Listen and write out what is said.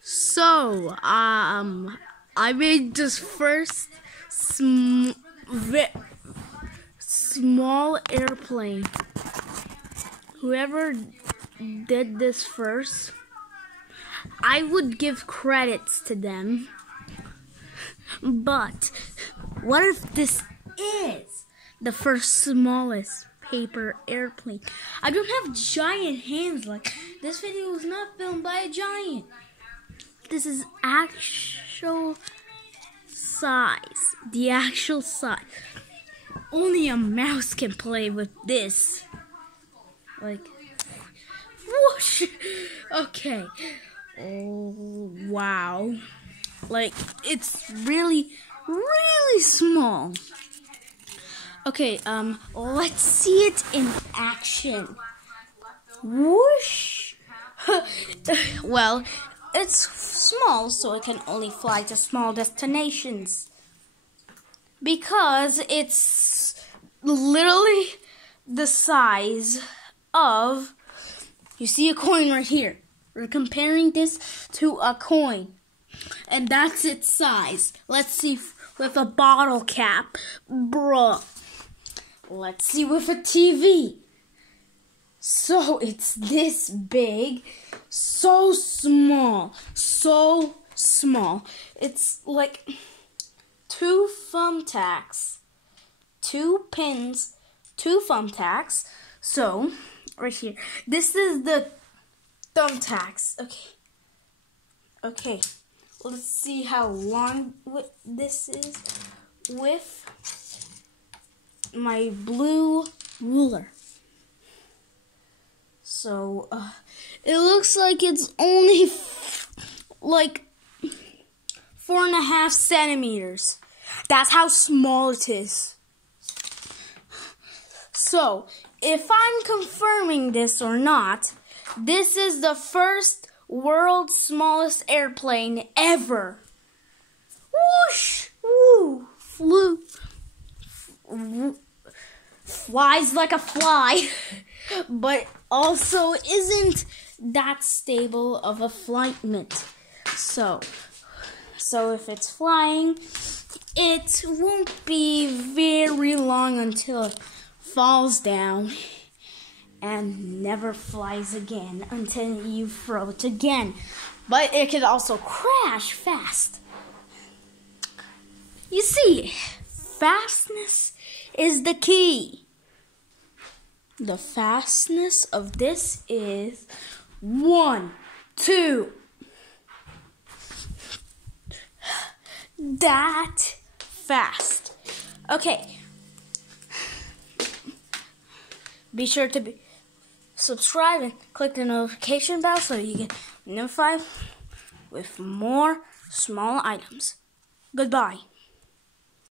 So, I made this first small airplane. Whoever did this first, I would give credits to them. But what if this is the first smallest paper airplane? I don't have giant hands. Like, this video was not filmed by a giant. This is actual size. The actual size. Only a mouse can play with this. Like, whoosh. Okay. Oh, wow. Like, it's really, really small. Okay, let's see it in action. Whoosh. Well, it's small, so it can only fly to small destinations. Because it's literally the size of, you see a coin right here. We're comparing this to a coin. And that's its size. Let's see with a bottle cap. Bruh. Let's see with a TV. So it's this big. So small. So small. It's like 2 thumbtacks. 2 pins. 2 thumbtacks. So, right here. This is the thumbtacks. Okay. Let's see how long this is with my blue ruler. So, it looks like it's only like 4.5 centimeters. That's how small it is. So, if I'm confirming this or not, this is the first world's smallest airplane ever. Whoosh! Woo! Flew. Flies like a fly. But also isn't that stable of a flight. So if it's flying, it won't be very long until it falls down and never flies again until you throw it again. But it could also crash fast. You see, fastness is the key. The fastness of this is 1, 2. That fast. Okay. Be sure to subscribe and click the notification bell so you get notified with more small items. Goodbye.